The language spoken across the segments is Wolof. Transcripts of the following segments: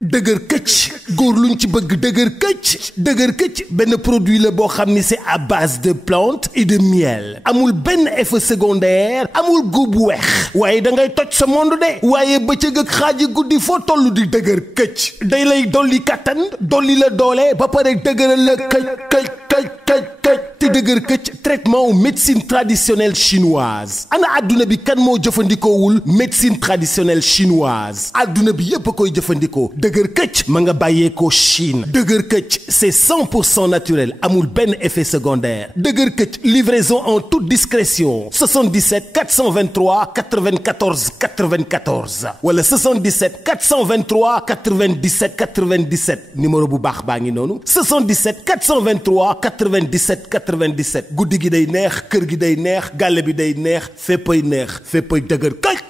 dëgër këcc góor luñ ci bëgg dëgër këcc benn produit la boo xam ni c'est à base de plantes et de miel amul benn effet secondaire amul góob bu weex waaye da ngay toj sa monde de waaye bëccëg ak xaaji guddi foo toll di dëgër këcc day lay dolli kattan dolli la doole ba pare dëgëral la këcc te dëgër këcc traitement médecine traditionnelle chinoise ana adduna bi kan moo jëfandikoowul médecine traditionnelle chinoise adduna bi yépp a koy jëfandikoo dëgër këcc ma nga bàyyeekoo Chine dëgër këcc c'est 100% naturel amul benn effet secondaire dëgër këcc livraison en toute discrétion 77 423 94 94 wala 77 423 97 97 numéro bu baax baa ngi noonu 77 423 97 97 guddi gi day neex kër gi day neex gàlle bi day neex féppay dëgër këcc.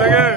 Again.